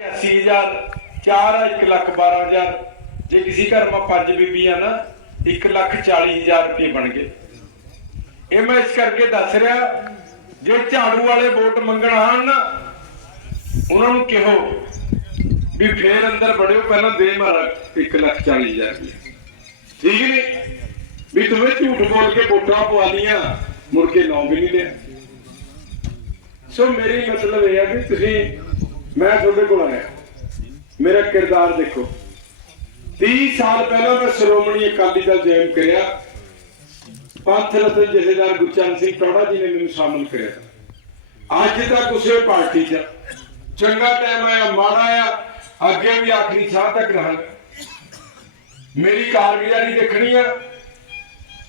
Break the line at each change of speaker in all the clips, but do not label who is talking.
80000 4 1 ਲੱਖ 12000 ਜੇ ਕਿਸੇ ਘਰ ਮਾ ਪੰਜ ਬੀਬੀਆਂ ਨਾ 1 ਲੱਖ 40000 ਰੁਪਏ ਬਣ ਗਏ। ਇਹ ਮੈਂ ਇਸ ਕਰਕੇ ਦੱਸ ਰਿਹਾ, ਜੇ ਝਾੜੂ ਵਾਲੇ ਵੋਟ ਮੰਗਣ ਆਣ ਨਾ, ਉਹਨਾਂ ਨੂੰ ਕਿਹੋ ਵੀ ਫੇਰ ਅੰਦਰ ਬੜਿਓ ਪਹਿਲਾਂ ਦੇ ਮਾਰਾ 1 ਲੱਖ 40000 ਰੁਪਏ। ਠੀਕ ਨਹੀਂ ਵੀ ਤੁਮੇ ਝੂਠ ਬੋਲ ਕੇ ਵੋਟਾਂ ਪਵਾ ਲੀਆਂ ਮੁੜ ਕੇ ਨੌ ਵੀ ਨਹੀਂ ਲਿਆ। ਸੋ ਮੇਰੀ ਮਤਲਬ ਇਹ ਹੈ ਕਿ ਤੁਸੀਂ ਮੈਂ ਤੁਹਾਡੇ ਕੋਲ ਆਇਆ। ਮੇਰਾ ਕਿਰਦਾਰ ਦੇਖੋ। 30 ਸਾਲ ਪਹਿਲਾਂ ਮੈਂ ਸ਼੍ਰੋਮਣੀ ਅਕਾਲੀ ਦਲ ਜੁਆਇਨ ਕਰਿਆ। ਪੰਥ ਰਤਨ ਜਥੇਦਾਰ ਗੁਰਚਰਨ ਸਿੰਘ ਟੋੜਾ ਜੀ ਨੇ ਮੈਨੂੰ ਸ਼ਾਮਲ ਕਰਿਆ। ਅੱਜ ਤੱਕ ਉਸੇ ਪਾਰਟੀ 'ਚ ਚੰਗਾ ਟਾਈਮ ਆਇਆ, ਮਾੜਾ ਆਇਆ, ਅੱਗੇ ਵੀ ਆਖਰੀ ਸਾਹ ਤੱਕ ਰਹਾਂਗਾ ਮੇਰੀ ਕਾਰਗੁਜ਼ਾਰੀ ਦੇਖਣੀ ਆ।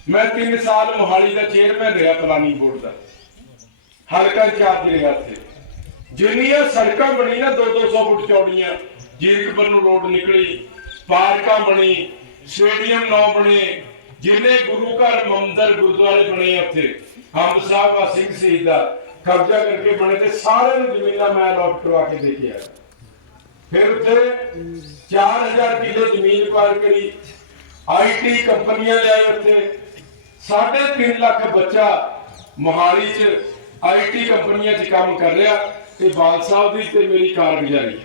ਮੈਂ 3 ਸਾਲ ਮੋਹਾਲੀ ਦਾ ਚੇਅਰਮੈਨ ਰਿਹਾ ਪਲਾਨੀ ਬੋਰਡ ਦਾ। ਹਲਕਾ ਇੰਚਾਰਜ ਰਿਹਾ ਉੱਥੇ। ਜਿੰਨੀਆਂ ਸੜਕਾਂ ਬਣੀ ਨਾ 2-200 ਫੁੱਟ ਚੌੜੀਆਂ। ਜੀਰਕਪੁਰ ਨੂੰ ਰੋਡ ਨਿਕਲੀ, ਪਾਰਕਾਂ ਬਣੀ, ਸਟੇਡੀਅਮ ਨੌ ਬਣੇ, ਜਿੰਨੇ ਗੁਰੂ ਘਰ, ਮੰਦਰ, ਗੁਰਦੁਆਰੇ ਬਣੇ ਉੱਥੇ, ਹਮ ਸਾਹਿਬ ਆ ਸਿੰਘ ਸ਼ਹੀਦ ਦਾ, ਕਬਜ਼ਾ ਕਰਕੇ ਬਣੇ ਤੇ ਸਾਰਿਆਂ ਨੂੰ ਜ਼ਮੀਨਾਂ ਮੈਂ ਅਲਾਟ ਕਰਵਾ ਕੇ ਦੇ ਫਿਰ ਉੱਥੇ 4000 ਕਿੱਲੇ ਜ਼ਮੀਨ ਪਾਰ ਕਰੀ ਆਈਟੀ ਕੰਪਨੀਆਂ ਲਿਆਏ ਉੱਥੇ 3.5 ਲੱਖ ਬੱਚਾ ਮੋਹਾਲੀ 'ਚ ਆਈਟੀ ਕੰਪਨੀਆਂ 'ਚ ਕੰਮ ਕਰ ਰਿਹਾ। ਤੇ ਬਾਲ ਸਾਹਿਬ ਦੀ ਤੇ ਮੇਰੀ ਕਾਰਗੁਜ਼ਾਰੀ।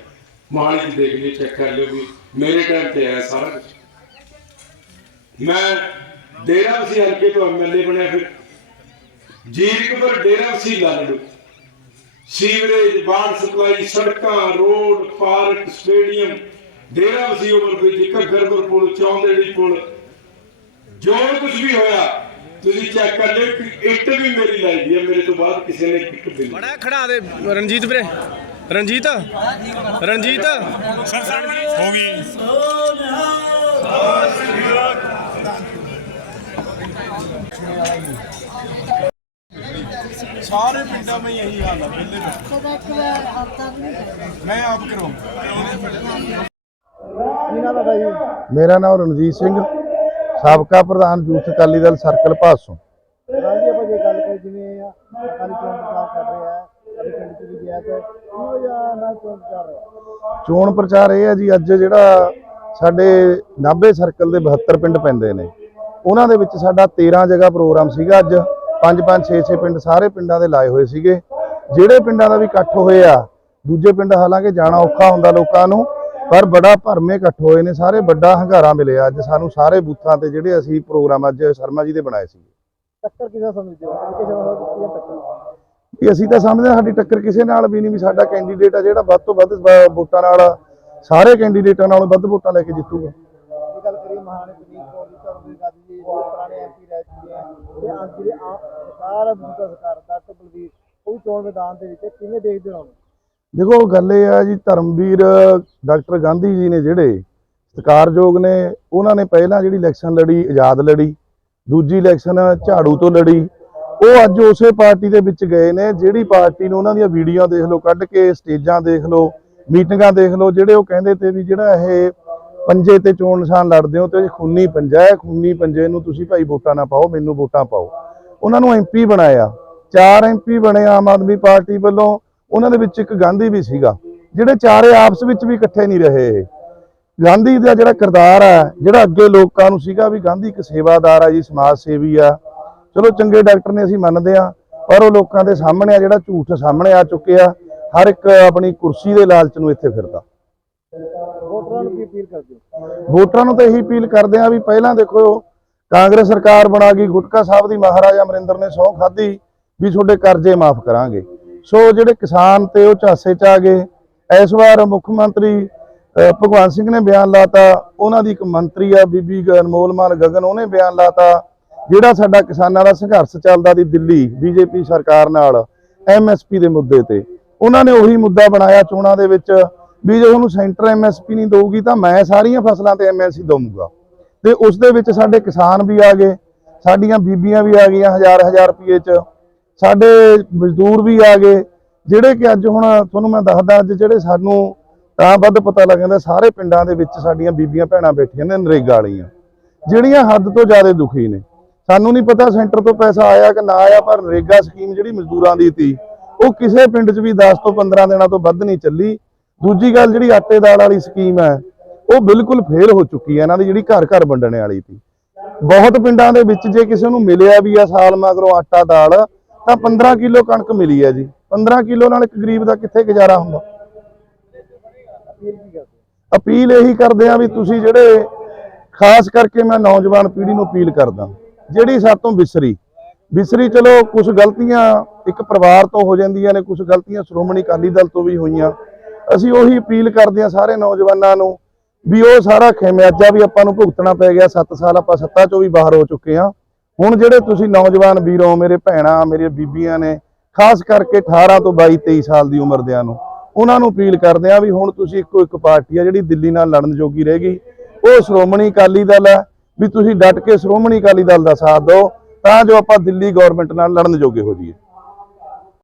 ਮੋਹਾਲੀ 'ਚ ਦੇਖ ਲਈ ਚੈੱਕ ਕਰ ਲਿਓ ਵੀ ਮੇਰੇ ਟਾਈਮ ਤੇ ਆਇਆ ਸਾਰਾ ਕੁਝ ਮੈਂ ਡੇਰਾ ਵਸੀ ਹਲਕੇ ਤੋਂ ਐਮਐਲਏ ਬਣਿਆ ਫਿਰ। ਜੀਰਕਪੁਰ ਡੇਰਾ ਵਸੀ ਲਾਲੜੂ ਸੀਵਰੇਜ ਬਾੜ ਸਪਲਾਈ, ਸੜਕਾਂ, road, park, stadium. Dera Bassi overbridge Ghaggarpur ਪੁਲ, ਚੌਂਦੇੜੀ ਪੁਲ। ਜੋ ਕੁਝ ਵੀ ਹੋਇਆ ਤੁਸੀਂ ਚੈੱਕ ਕਰ ਲਿਓ ਕਿ ਇੱਟ ਵੀ ਮੇਰੀ ਲਾਈ ਦੀ ਹੈ ਮੇਰੇ ਤੋਂ ਬਾਅਦ ਕਿਸੇ ਨੇ ਇੱਕ ਬਿੱਲ
ਬੜਾ ਖੜਾ ਦੇ ਰਣਜੀਤ ਵੀਰੇ। ਰਣਜੀਤ? ਰਣਜੀਤ?
ਹੋ ਗਈ।
ਸਾਰੇ ਪਿੰਡਾਂ ਵਿੱਚ ਇਹੀ ਹਾਲ ਹੈ ਪਹਿਲੇ ਮੈਂ ਆਪ ਕਰੂੰ
ਮੇਰਾ ਨਾਮ ਰਣਜੀਤ ਸਿੰਘ। ਸਾਬਕਾ ਪ੍ਰਧਾਨ ਯੂਥ ਅਕਾਲੀ ਦਲ ਸਰਕਲ ਭਾਸੋਂ
ਹਾਂਜੀ ਆਪਾਂ ਜੇ ਗੱਲ ਕਰੀਏ ਜਿਵੇਂ ਆ ਅਕਾਲੀ ਚੋਣ ਪ੍ਰਚਾਰ ਕਰ ਰਿਹਾ ਹੈ ਸਾਡੇ ਪਿੰਡ ਚ ਵੀ ਗਿਆ ਤੇ ਕਿਉਂ ਜਾਂ ਨਾ ਚੋਣ ਪ੍ਰਚਾਰ ਰਿਹਾ
ਚੋਣ ਪ੍ਰਚਾਰ ਇਹ ਹੈ ਜੀ ਅੱਜ ਜਿਹੜਾ ਸਾਡੇ ਨਾਭੇ ਸਰਕਲ ਦੇ 72 ਪਿੰਡ ਪੈਂਦੇ ਨੇ ਉਹਨਾਂ ਦੇ ਵਿੱਚ ਸਾਡਾ 13 ਜਗ੍ਹਾ ਪ੍ਰੋਗਰਾਮ ਸੀਗਾ ਅੱਜ। 5 5 6 6 ਪਿੰਡ ਸਾਰੇ ਪਿੰਡਾਂ ਦੇ ਲਾਏ ਹੋਏ ਸੀਗੇ। ਜਿਹੜੇ ਪਿੰਡਾਂ ਦਾ ਵੀ ਇਕੱਠ ਹੋਇਆ ਦੂਜੇ ਪਿੰਡ ਹਾਲਾਂਕਿ ਜਾਣਾ ਔਖਾ ਹੁੰਦਾ ਲੋਕਾਂ ਨੂੰ ਪਰ ਬੜਾ ਭਰਮੇ ਇਕੱਠ ਹੋਏ ਨੇ ਸਾਰੇ ਵੱਡਾ ਹੰਗਾਰਾ ਮਿਲਿਆ ਅੱਜ ਸਾਨੂੰ ਸਾਰੇ ਬੂਥਾਂ ਤੇ ਜਿਹੜੇ ਅਸੀਂ ਪ੍ਰੋਗਰਾਮ ਅੱਜ ਸ਼ਰਮਾ ਜੀ ਦੇ ਬਣਾਏ ਸੀ
ਟੱਕਰ ਕਿਹਦਾ ਸਮਝਦੇ ਹੋ ਕਿਸੇ ਨਾਲ ਕਿਹਦਾ ਟੱਕਰ
ਵੀ ਅਸੀਂ ਤਾਂ ਸਮਝਦੇ ਹਾਂ ਸਾਡੀ ਟੱਕਰ ਕਿਸੇ ਨਾਲ ਵੀ ਨਹੀਂ ਵੀ ਸਾਡਾ ਕੈਂਡੀਡੇਟ ਆ ਜਿਹੜਾ ਵੱਧ ਤੋਂ ਵੱਧ ਵੋਟਾਂ ਨਾਲ ਸਾਰੇ ਕੈਂਡੀਡੇਟਾਂ ਨਾਲੋਂ ਵੱਧ ਵੋਟਾਂ ਲੈ ਕੇ ਜਿੱਤੂਗਾ
ਇਹ ਗੱਲ ਕਰੀਏ ਮਹਾਰਾਣੀ ਪ੍ਰਨੀਤ ਕੌਰ ਦੀ ਧਰਮਵੀਰ ਗਾਂਧੀ ਜੀ ਜੋ ਪੁਰਾਣੇ ਐਮਪੀ ਰਹਿ ਚੁੱਕੇ ਹੈ ਤੇ ਅੱਜ ਜਿਹੜੇ ਆਮ ਸਰਕਾਰ ਹੈ ਮੌਜੂਦਾ ਸਰਕਾਰ ਡਾਕਟਰ ਬਲਵੀਰ ਉਹ ਚੋਣ ਮੈਦਾਨ ਦੇ ਵਿੱਚ। ਕਿਵੇਂ ਦੇਖਦੇ ਹੋ?
ਦੇਖੋ ਗੱਲ ਇਹ ਆ ਜੀ, ਧਰਮਵੀਰ, ਡਾਕਟਰ ਗਾਂਧੀ ਜੀ ਨੇ ਜਿਹੜੇ ਸਤਿਕਾਰਯੋਗ ਨੇ, ਉਹਨਾਂ ਨੇ ਪਹਿਲਾਂ ਜਿਹੜੀ ਇਲੈਕਸ਼ਨ ਲੜੀ, ਆਜ਼ਾਦ ਲੜੀ, ਦੂਜੀ ਇਲੈਕਸ਼ਨ ਝਾੜੂ ਤੋਂ ਲੜੀ, ਉਹ ਅੱਜ ਉਸੇ ਪਾਰਟੀ ਦੇ ਵਿੱਚ ਗਏ ਨੇ, ਜਿਹੜੀ ਪਾਰਟੀ ਨੂੰ ਉਹਨਾਂ ਦੀਆਂ ਵੀਡੀਓ ਦੇਖ ਲਓ, ਕੱਢ ਕੇ ਸਟੇਜਾਂ ਦੇਖ ਲਓ, ਮੀਟਿੰਗਾਂ ਦੇਖ ਲਓ, ਜਿਹੜੇ ਉਹ ਕਹਿੰਦੇ ਤੇ ਵੀ ਜਿਹੜਾ ਇਹ ਪੰਜੇ ਤੇ ਚੋਣ ਨਿਸ਼ਾਨ ਲੜਦੇ ਹੋ ਤੇ ਖੂਨੀ ਪੰਜਾ ਹੈ, ਖੂਨੀ ਪੰਜੇ ਨੂੰ ਤੁਸੀਂ ਭਾਈ ਵੋਟਾਂ ਨਾ ਪਾਓ, ਮੈਨੂੰ ਵੋਟਾਂ ਪਾਓ। ਉਹਨਾਂ ਨੂੰ ਐਮਪੀ ਬਣਾਇਆ। ਚਾਰ ਐਮਪੀ ਬਣੇ ਆਮ ਆਦਮੀ ਪਾਰਟੀ ਵੱਲੋਂ ਉਹਨਾਂ ਦੇ ਵਿੱਚ ਇੱਕ ਗਾਂਧੀ ਵੀ ਸੀਗਾ ਜਿਹੜੇ ਚਾਰੇ ਆਪਸ ਵਿੱਚ ਵੀ ਇਕੱਠੇ ਨਹੀਂ ਰਹੇ। ਗਾਂਧੀ ਦਾ ਜਿਹੜਾ ਕਿਰਦਾਰ ਹੈ ਜਿਹੜਾ ਅੱਗੇ ਲੋਕਾਂ ਨੂੰ ਸੀਗਾ ਵੀ ਗਾਂਧੀ ਇੱਕ ਸੇਵਾਦਾਰ ਆ ਜੀ ਸਮਾਜ ਸੇਵੀ ਆ ਚਲੋ ਚੰਗੇ ਡਾਕਟਰ ਨੇ ਅਸੀਂ ਮੰਨਦੇ ਆ ਪਰ ਉਹ ਲੋਕਾਂ ਦੇ ਸਾਹਮਣੇ ਆ ਜਿਹੜਾ ਝੂਠ ਸਾਹਮਣੇ ਆ ਚੁੱਕਿਆ ਹਰ ਇੱਕ ਆਪਣੀ ਕੁਰਸੀ ਦੇ ਲਾਲਚ ਨੂੰ ਇੱਥੇ ਫਿਰਦਾ।
ਵੋਟਰਾਂ ਨੂੰ ਕੀ ਅਪੀਲ ਕਰਦੇ ਹੋ?
ਵੋਟਰਾਂ ਨੂੰ ਤਾਂ ਇਹੀ ਅਪੀਲ ਕਰਦੇ ਆ ਵੀ ਪਹਿਲਾਂ ਦੇਖੋ ਕਾਂਗਰਸ ਸਰਕਾਰ ਬਣਾ ਗਈ ਗੁਟਕਾ ਸਾਹਿਬ ਦੀ ਮਹਾਰਾਜਾ ਅਮਰਿੰਦਰ ਨੇ ਸਹੁੰ ਖਾਧੀ ਵੀ ਤੁਹਾਡੇ ਕਰਜ਼ੇ ਮਾਫ ਕਰਾਂਗੇ। ਸੋ ਜਿਹੜੇ ਕਿਸਾਨ ਤੇ ਉਹ ਝਾਸੇ ਚ ਆ ਗਏ, ਇਸ ਵਾਰ ਮੁੱਖ ਮੰਤਰੀ ਭਗਵੰਤ ਸਿੰਘ ਨੇ ਬਿਆਨ ਲਾਤਾ, ਉਹਨਾਂ ਦੀ ਇੱਕ ਮੰਤਰੀ ਆ, ਬੀਬੀ ਅਨਮੋਲ ਮਾਨ ਗਗਨ, ਉਹਨੇ ਬਿਆਨ ਲਾਤਾ, ਜਿਹੜਾ ਸਾਡਾ ਕਿਸਾਨਾਂ ਦਾ ਸੰਘਰਸ਼ ਚੱਲਦਾ ਦੀ ਦਿੱਲੀ, ਬੀਜੇਪੀ ਸਰਕਾਰ ਨਾਲ ਐਮਐਸਪੀ ਦੇ ਮੁੱਦੇ ਤੇ। ਉਹਨਾਂ ਨੇ ਉਹੀ ਮੁੱਦਾ ਬਣਾਇਆ ਚੋਣਾਂ ਦੇ ਵਿੱਚ, ਵੀ ਜੇ ਉਹਨੂੰ ਸੈਂਟਰ ਐਮਐਸਪੀ ਨਹੀਂ ਦਊਗੀ ਤਾਂ ਮੈਂ ਸਾਰੀਆਂ ਫਸਲਾਂ ਤੇ ਐਮਐਸਪੀ ਦਊਂਗਾ। ਤੇ ਉਸ ਦੇ ਵਿੱਚ ਸਾਡੇ ਕਿਸਾਨ ਵੀ ਆ ਗਏ, ਸਾਡੀਆਂ ਬੀਬੀਆਂ ਵੀ ਆ ਗਈਆਂ ਹਜ਼ਾਰ ਹਜ਼ਾਰ ਰੁਪਏ ਚ। ਸਾਡੇ ਮਜ਼ਦੂਰ ਵੀ ਆ ਗਏ, ਜਿਹੜੇ ਕਿ ਅੱਜ ਹੁਣ ਤੁਹਾਨੂੰ ਮੈਂ ਦੱਸਦਾ, ਅੱਜ ਜਿਹੜੇ ਸਾਨੂੰ ਤਾਂ ਵੱਧ ਪਤਾ ਲੱਗ ਜਾਂਦਾ ਸਾਰੇ ਪਿੰਡਾਂ ਦੇ ਵਿੱਚ ਸਾਡੀਆਂ ਬੀਬੀਆਂ ਭੈਣਾਂ ਬੈਠੀਆਂ ਨੇ, ਨਰੇਗਾ ਵਾਲੀਆਂ। ਜਿਹੜੀਆਂ ਹੱਦ ਤੋਂ ਜ਼ਿਆਦਾ ਦੁਖੀ ਨੇ। ਸਾਨੂੰ ਨਹੀਂ ਪਤਾ ਸੈਂਟਰ ਤੋਂ ਪੈਸਾ ਆਇਆ ਕਿ ਨਾ ਆਇਆ, ਪਰ ਨਰੇਗਾ ਸਕੀਮ ਜਿਹੜੀ ਮਜ਼ਦੂਰਾਂ ਦੀ ਸੀ, ਉਹ ਕਿਸੇ ਪਿੰਡ 'ਚ ਵੀ 10 ਤੋਂ 15 ਦਿਨਾਂ ਤੋਂ ਵੱਧ ਨਹੀਂ ਚੱਲੀ। ਦੂਜੀ ਗੱਲ ਜਿਹੜੀ ਆਟੇ ਦਾਲ ਵਾਲੀ ਸਕੀਮ ਹੈ, ਉਹ ਬਿਲਕੁਲ ਫੇਲ ਹੋ ਚੁੱਕੀ ਹੈ। ਇਹਨਾਂ ਦੀ ਜਿਹੜੀ ਘਰ ਘਰ ਵੰਡਣ ਵਾਲੀ ਸੀ। ਬਹੁਤ ਪਿੰਡਾਂ ਦੇ ਵਿੱਚ ਜੇ ਕਿਸੇ ਨੂੰ ਮਿਲਿਆ ਵੀ ਆ ਸਾਲ ਮਗਰੋਂ ਆਟਾ ਦਾਲ ਤਾਂ 15 ਕਿਲੋ ਕਣਕ ਮਿਲੀ ਹੈ ਜੀ। 15 ਕਿਲੋ ਨਾਲ ਇੱਕ ਗਰੀਬ ਦਾ ਕਿੱਥੇ ਗੁਜ਼ਾਰਾ ਹੁੰਦਾ? ਅਪੀਲ ਇਹੀ ਕਰਦੇ ਆ ਵੀ ਤੁਸੀਂ ਜਿਹੜੇ, ਖਾਸ ਕਰਕੇ ਮੈਂ ਨੌਜਵਾਨ ਪੀੜ੍ਹੀ ਨੂੰ ਅਪੀਲ ਕਰਦਾ, ਜਿਹੜੀ ਸਾਤੋਂ ਵਿਸਰੀ ਵਿਸਰੀ ਚਲੋ ਕੁਝ ਗਲਤੀਆਂ ਇੱਕ ਪਰਿਵਾਰ ਤੋਂ ਹੋ ਜਾਂਦੀਆਂ ਨੇ ਕੁਝ ਗਲਤੀਆਂ ਸ਼੍ਰੋਮਣੀ ਅਕਾਲੀ ਦਲ ਤੋਂ ਵੀ ਹੋਈਆਂ। ਅਸੀਂ ਉਹੀ ਅਪੀਲ ਕਰਦੇ ਆ ਸਾਰੇ ਨੌਜਵਾਨਾਂ ਨੂੰ ਵੀ ਉਹ ਸਾਰਾ ਖਿਮਿਆਜਾ ਵੀ ਆਪਾਂ ਨੂੰ ਭੁਗਤਣਾ ਪੈ ਗਿਆ 7 ਸਾਲ ਆਪਾਂ ਸੱਤਾ ਚੋਂ ਵੀ ਬਾਹਰ ਹੋ ਚੁੱਕੇ ਆ ਹੁਣ ਜਿਹੜੇ ਤੁਸੀਂ ਨੌਜਵਾਨ ਵੀਰੋ, ਮੇਰੇ ਭੈਣਾਂ, ਮੇਰੀਆਂ ਬੀਬੀਆਂ ਨੇ, ਖਾਸ ਕਰਕੇ 18 ਤੋਂ 22 23 ਸਾਲ ਦੀ ਉਮਰ ਦਿਆਂ ਨੂੰ, ਉਹਨਾਂ ਨੂੰ ਅਪੀਲ ਕਰਦੇ ਆ ਵੀ ਹੁਣ ਤੁਸੀਂ ਇੱਕੋ ਇੱਕ ਪਾਰਟੀ ਆ ਜਿਹੜੀ ਦਿੱਲੀ ਨਾਲ ਲੜਨ ਜੋਗੀ ਰਹਿ ਗਈ। ਉਹ ਸ਼੍ਰੋਮਣੀ ਅਕਾਲੀ ਦਲ ਹੈ ਵੀ ਤੁਸੀਂ ਡਟ ਕੇ ਸ਼੍ਰੋਮਣੀ ਅਕਾਲੀ ਦਲ ਦਾ ਸਾਥ ਦਿਓ, ਤਾਂ ਜੋ ਆਪਾਂ ਦਿੱਲੀ ਗਵਰਨਮੈਂਟ ਨਾਲ ਲੜਨ ਜੋਗੇ ਹੋ ਜਾਈਏ।